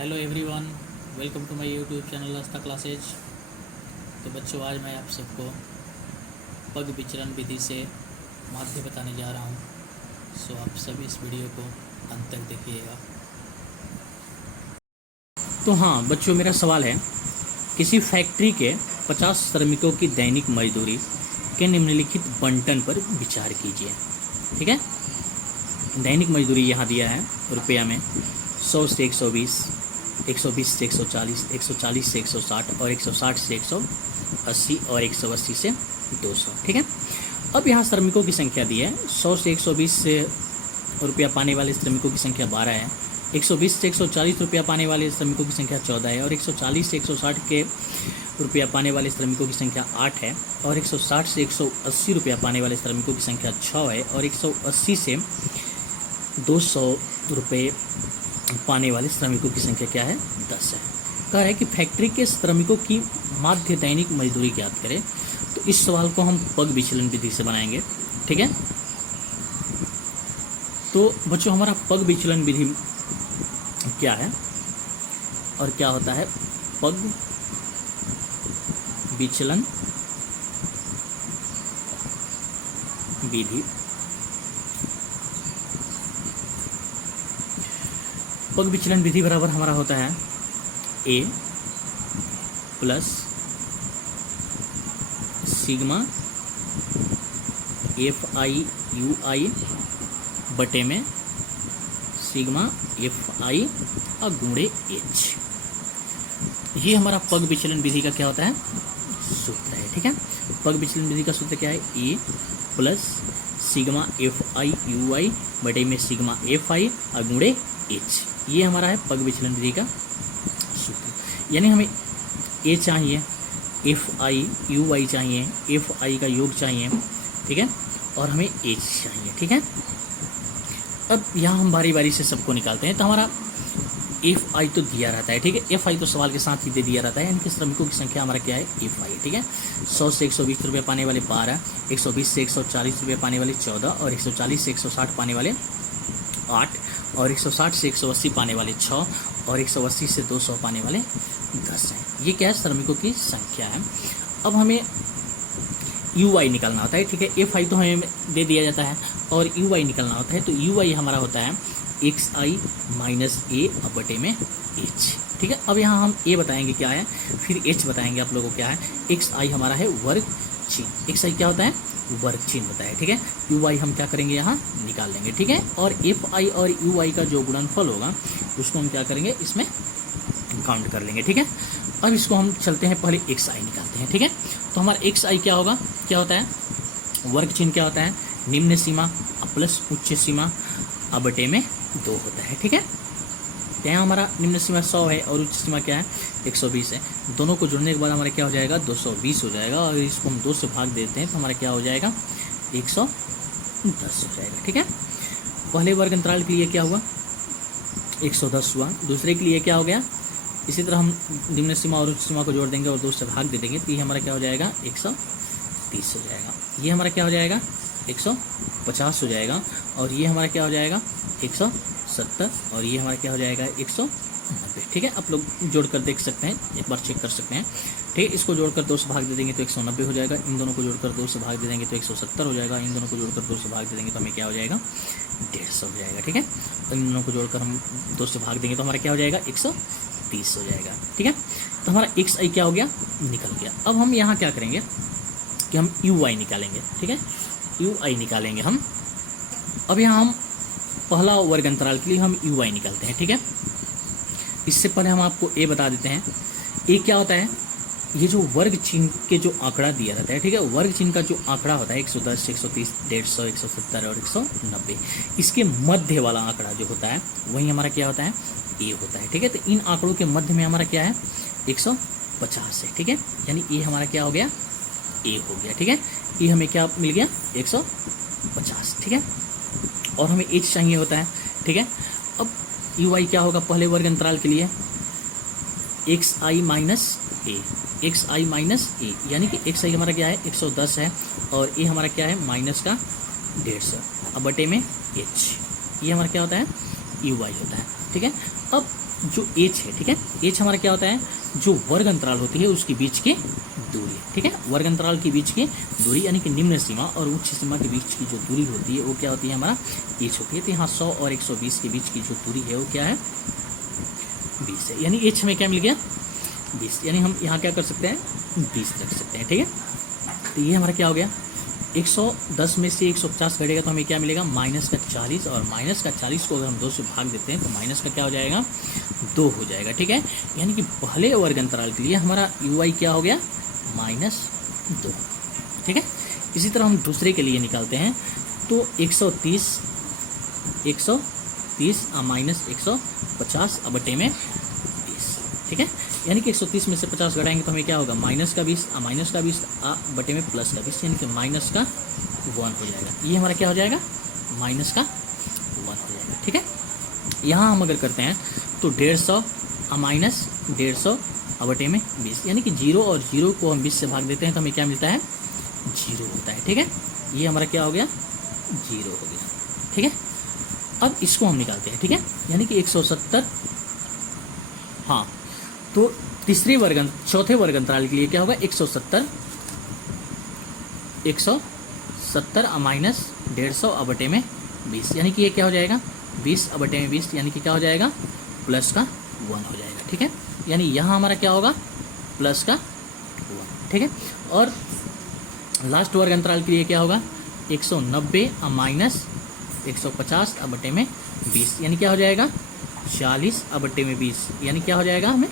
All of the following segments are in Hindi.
Hello everyone, welcome to my YouTube channel Aastha classes. तो बच्चों, आज मैं आप सबको पग विचलन विधि से माध्य बताने जा रहा हूँ। सो आप सभी इस वीडियो को अंत तक देखिएगा। तो हाँ बच्चों, मेरा सवाल है, किसी फैक्ट्री के 50 श्रमिकों की दैनिक मजदूरी के निम्नलिखित बंटन पर विचार कीजिए। ठीक है, दैनिक मजदूरी यहाँ दिया है रुपया में 100 से 120, 120 से 140, 140 से 160 और 160 से 180 और 180 से 200। ठीक है, अब यहाँ श्रमिकों की संख्या दी है। 100 से 120 से रुपया पाने वाले श्रमिकों की संख्या 12 है, 120 से 140 रुपया पाने वाले श्रमिकों की संख्या 14 है और 140 से 160 के रुपया पाने वाले श्रमिकों की संख्या 8 है और 160 से 180 रुपया पाने वाले श्रमिकों की संख्या 6 है और 180 से 200 रुपये पाने वाले श्रमिकों की संख्या क्या है? 10 है। कह रहा है कि फैक्ट्री के श्रमिकों की माध्य दैनिक मजदूरी ज्ञात करें। तो इस सवाल को हम पग विचलन विधि से बनाएंगे। ठीक है, तो बच्चों हमारा पग विचलन विधि क्या है और क्या होता है? पग विचलन विधि। पग विचलन विधि बराबर हमारा होता है A plus sigma F I U I बटे में सिग्मा एफ आई और गुणे एच। ये हमारा पग विचलन विधि का क्या होता है? सूत्र है। ठीक है, पग विचलन विधि का सूत्र क्या है? A plus sigma F I U I बटे में सिग्मा एफ आई और गुणे एच। ये हमारा है पग विचलन विधि का सूत्र। यानी हमें ए चाहिए, एफ आई यू आई चाहिए, एफ आई का योग चाहिए। ठीक है, और हमें एच चाहिए। ठीक है, अब यहाँ हम बारी बारी से सबको निकालते हैं। तो हमारा एफ आई तो दिया रहता है। ठीक है, एफ आई तो सवाल के साथ ही दे दिया रहता है, यानी कि श्रमिकों की संख्या हमारा क्या है? F I. ठीक है, 100 से 120 रुपये पाने वाले 12, 120 से 140 रुपये पाने वाले 14 और 140 से 160 पाने वाले 8 और 160 से 180 पाने वाले 6 और 180 से 200 पाने वाले 10 हैं। ये क्या है? श्रमिकों की संख्या है। अब हमें यू आई निकालना होता है। ठीक है, एफ आई तो हमें दे दिया जाता है और यू आई निकालना होता है। तो यू आई हमारा होता है एक्स आई माइनस ए बटे में एच। ठीक है, अब यहाँ हम ए बताएंगे क्या है, फिर एच बताएंगे आप लोगों को क्या है। एक्स आई हमारा है वर्ग चिन्ह। एक्स आई क्या होता है? वर्ग चिन्ह होता है। ठीक है, यू आई हम क्या करेंगे? यहाँ निकाल लेंगे। ठीक है, और एफ आई और यू आई का जो गुणनफल होगा उसको हम क्या करेंगे? इसमें काउंट कर लेंगे। ठीक है, अब इसको हम चलते हैं, पहले एक्स आई निकालते हैं। ठीक है, तो हमारा एक्स आई क्या होगा? क्या होता है? वर्ग चिन्ह क्या होता है? निम्न सीमा प्लस उच्च सीमा बटे में 2 होता है। ठीक है, तो यहाँ हमारा निम्न सीमा 100 है और उच्च सीमा क्या है? 120 है। दोनों को जोड़ने के बाद हमारा क्या हो जाएगा? 220 हो जाएगा और इसको हम 2 से भाग देते हैं तो हमारा क्या हो जाएगा? 110 हो जाएगा। ठीक है, पहले वर्ग अंतराल के लिए क्या हुआ? 110 हुआ। दूसरे के लिए क्या हो गया? इसी तरह हम निम्न सीमा और उच्च सीमा को जोड़ देंगे और 2 से भाग दे देंगे तो ये हमारा क्या हो जाएगा? 130 हो जाएगा। ये हमारा क्या हो जाएगा? 150 हो जाएगा और ये हमारा क्या हो जाएगा? 170 और ये हमारा क्या हो जाएगा? 190। ठीक है, आप लोग जोड़कर देख सकते हैं, एक बार चेक कर सकते हैं। ठीक है, इसको जोड़कर 2 से भाग दे देंगे तो 190 हो जाएगा। इन दोनों को जोड़कर 2 से भाग दे देंगे तो 170 हो जाएगा। इन दोनों को जोड़कर 2 से भाग दे देंगे तो हमें क्या हो जाएगा? 150 हो जाएगा। ठीक है, तो इन दोनों को जोड़कर हम 2 से भाग देंगे तो हमारा क्या हो जाएगा? 130 हो जाएगा। ठीक है, तो हमारा एक्स आई क्या हो गया? निकल गया। अब हम यहाँ क्या करेंगे कि हम यू आई निकालेंगे। ठीक है, यू आई निकालेंगे हम। अब यहाँ हम पहला वर्ग अंतराल के लिए हम यू आई निकालते हैं। ठीक है, इससे पहले हम आपको ए बता देते हैं। ए क्या होता है? ये जो वर्ग चिन्ह के जो आंकड़ा दिया रहता है। ठीक है, वर्ग चिन्ह का जो आंकड़ा होता है 110, 130, 150, 170 और 190, इसके मध्य वाला आंकड़ा जो होता है वही हमारा क्या होता है? ए होता है। ठीक है, तो इन आंकड़ों के मध्य में हमारा क्या है? 150 है। ठीक है, यानी ए हमारा क्या हो गया? ए हो गया। ठीक है, ये हमें क्या मिल गया? 150। ठीक है, और हमें एच चाहिए होता है। ठीक है, अब यू आई क्या होगा पहले वर्ग अंतराल के लिए? एक्स आई माइनस ए, एक्स आई माइनस ए, यानी कि एक्स आई हमारा क्या है? 110 है और ए हमारा क्या है? माइनस का 150 अब बटे में एच। ये हमारा क्या होता है? यू आई होता है। ठीक है, अब जो एच है, ठीक है, एच हमारा क्या होता है, जो वर्ग अंतराल होती है उसके बीच की दूरी, ठीक है, वर्ग अंतराल के बीच की दूरी यानी कि निम्न सीमा और उच्च सीमा के बीच की जो दूरी होती है वो क्या होती है, हमारा एच होती है। तो यहाँ 100 और 120 के बीच की जो दूरी है वो क्या है, 20 है, यानी एच हमें क्या मिल गया, 20, यानी हम यहाँ क्या कर सकते हैं, 20 रख सकते हैं, ठीक है। तो ये हमारा क्या हो गया, 110 में से 150 घटेगा तो हमें क्या मिलेगा, माइनस का 40, और माइनस का 40 को अगर हम 2 से भाग देते हैं तो माइनस का क्या हो जाएगा, 2 हो जाएगा, ठीक है। यानी कि पहले वर्ग अंतराल के लिए हमारा UI क्या हो गया, -2, ठीक है। इसी तरह हम दूसरे के लिए निकालते हैं तो 130 माइनस 150 बटे में 20, ठीक है। यानी कि 130 में से 50 घटाएंगे तो हमें क्या होगा, माइनस का 20 बटे में प्लस का 20, यानी कि माइनस का 1 हो जाएगा। ये हमारा क्या हो जाएगा, माइनस का 1 हो जाएगा, ठीक है। यहाँ हम अगर करते हैं तो 150 माइनस 150 बटे में 20, यानी कि 0 और 0 को हम 20 से भाग देते हैं तो हमें क्या मिलता है, 0 होता है, ठीक है। ये हमारा क्या हो गया, 0 हो गया, ठीक है। अब इसको हम निकालते हैं, ठीक है, यानी कि 170, हाँ, तो चौथे वर्ग अंतराल के लिए क्या होगा, 170 माइनस 150 बटे में 20, यानी कि ये क्या हो जाएगा, 20 बटे में 20, यानी कि क्या हो जाएगा, प्लस का 1 हो जाएगा, ठीक है। यानी यहाँ हमारा क्या होगा, प्लस का 1, ठीक है। और लास्ट वर्ग अंतराल के लिए क्या होगा, 190 माइनस 150 बटे में 20, यानी क्या हो जाएगा, 40 बटे में 20, यानी क्या हो जाएगा, हमें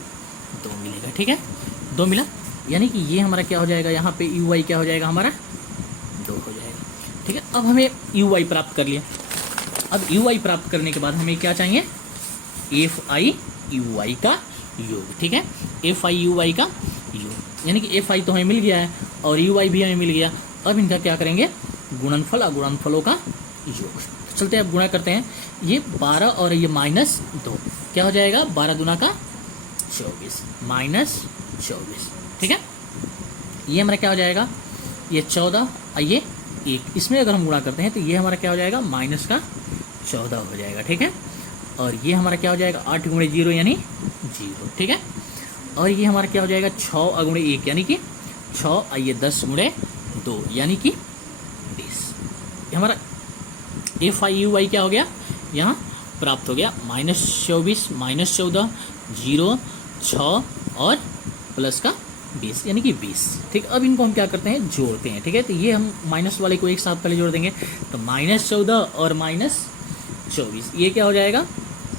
2 मिलेगा, ठीक है, 2 मिला। यानी कि ये हमारा क्या हो जाएगा, यहाँ पे UI क्या हो जाएगा, हमारा 2 हो जाएगा, ठीक है। अब हमें UI प्राप्त कर लिया। अब UI प्राप्त करने के बाद हमें क्या चाहिए, FI UI का योग, ठीक है, FI UI का योग, यानी कि FI तो हमें मिल गया है और UI भी हमें मिल गया। अब इनका क्या करेंगे, गुणनफल और गुणनफलों का योग। चलते हैं, अब गुणा करते हैं, ये 12 और ये -2 क्या हो जाएगा, 12 दूना का 24 -24, ठीक है। ये हमारा क्या हो जाएगा, ये 14 और ये 1, इसमें अगर हम गुणा करते हैं तो ये हमारा क्या हो जाएगा, माइनस का 14 हो जाएगा, ठीक है। और ये हमारा क्या हो जाएगा, 8 × 0 यानी 0, ठीक है। और ये हमारा क्या हो जाएगा, 6 × 1 यानी कि 6 और ये 10 × 2 यानी कि 20। ये हमारा FI UI क्या हो गया, यहाँ प्राप्त हो गया, -24 -14 0 6 और प्लस का 20 यानी कि 20, ठीक। अब इनको हम क्या करते हैं, जोड़ते हैं, ठीक है। तो ये हम माइनस वाले को एक साथ पहले जोड़ देंगे, तो -14 और -24 ये क्या हो जाएगा,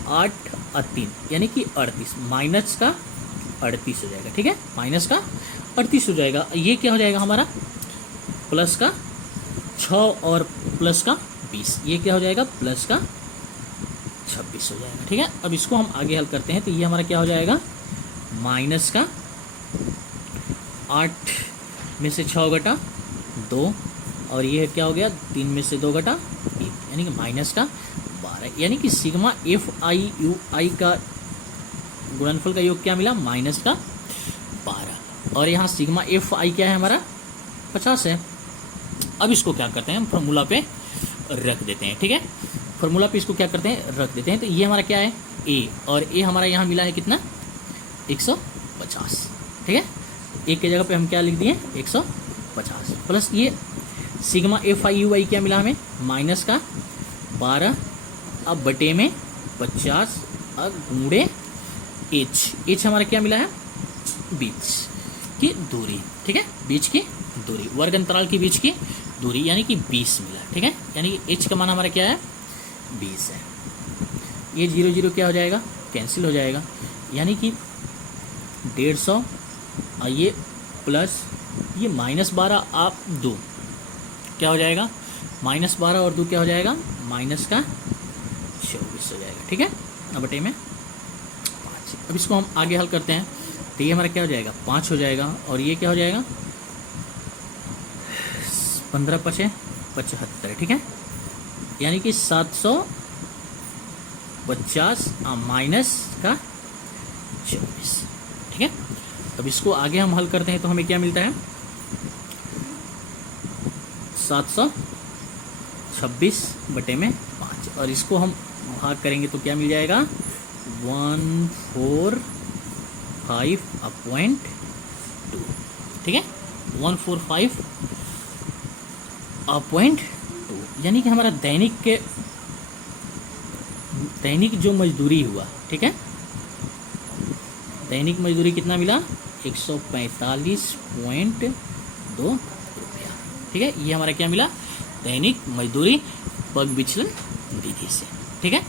8 और 3 यानी कि 38, माइनस का 38 हो जाएगा, ठीक है, माइनस का 38 हो जाएगा। ये क्या हो जाएगा हमारा, प्लस का 6 और प्लस का 20, ये क्या हो जाएगा, प्लस का 26 हो जाएगा, ठीक है। अब इसको हम आगे हल करते हैं तो ये हमारा क्या हो जाएगा, माइनस का 8 में से 6 घटा 2 और ये क्या हो गया, 3 में से 2 घटा 1 यानी कि माइनस का 12, यानी कि सिग्मा FI UI का गुणनफल का योग क्या मिला, माइनस का 12, और यहाँ सिग्मा FI क्या है हमारा, 50 है। अब इसको क्या करते हैं, हम फॉर्मूला पे रख देते हैं, ठीक है, फॉर्मूला पे इसको क्या करते हैं, रख देते हैं। तो ये हमारा क्या है, A, और A हमारा यहाँ मिला है कितना, 150, ठीक है। एक की जगह पे हम क्या लिख दिए, 150 प्लस ये सिग्मा FI UI क्या मिला हमें, माइनस का 12 अब बटे में 50 अब गुणे H हमारा क्या मिला है, बीच की दूरी, ठीक है, बीच की दूरी, वर्ग अंतराल के बीच की दूरी यानी कि 20 मिला, ठीक है। यानी कि H का मान हमारा क्या है, 20 है। ये 0 0 क्या हो जाएगा, कैंसिल हो जाएगा, यानी कि 150 और ये प्लस ये -12 आप 2 क्या हो जाएगा, -12 और 2 क्या हो जाएगा, माइनस का 24 हो जाएगा, ठीक है, अब बटे में 5। अब इसको हम आगे हल करते हैं तो ये हमारा क्या हो जाएगा, 5 हो जाएगा, और ये क्या हो जाएगा, 15 × 5 = 75, ठीक है, यानी कि 750 माइनस का 24, ठीक है। अब इसको आगे हम हल करते हैं तो हमें क्या मिलता है, 726 बटे में 5, और इसको हम भाग करेंगे तो क्या मिल जाएगा, 145.2, ठीक है, 145.2, यानी कि हमारा दैनिक जो मजदूरी हुआ, ठीक है, दैनिक मजदूरी कितना मिला, 145.2 रुपया, ठीक है। ये हमारा क्या मिला, दैनिक मजदूरी पग विचलन विधि से, ठीक है।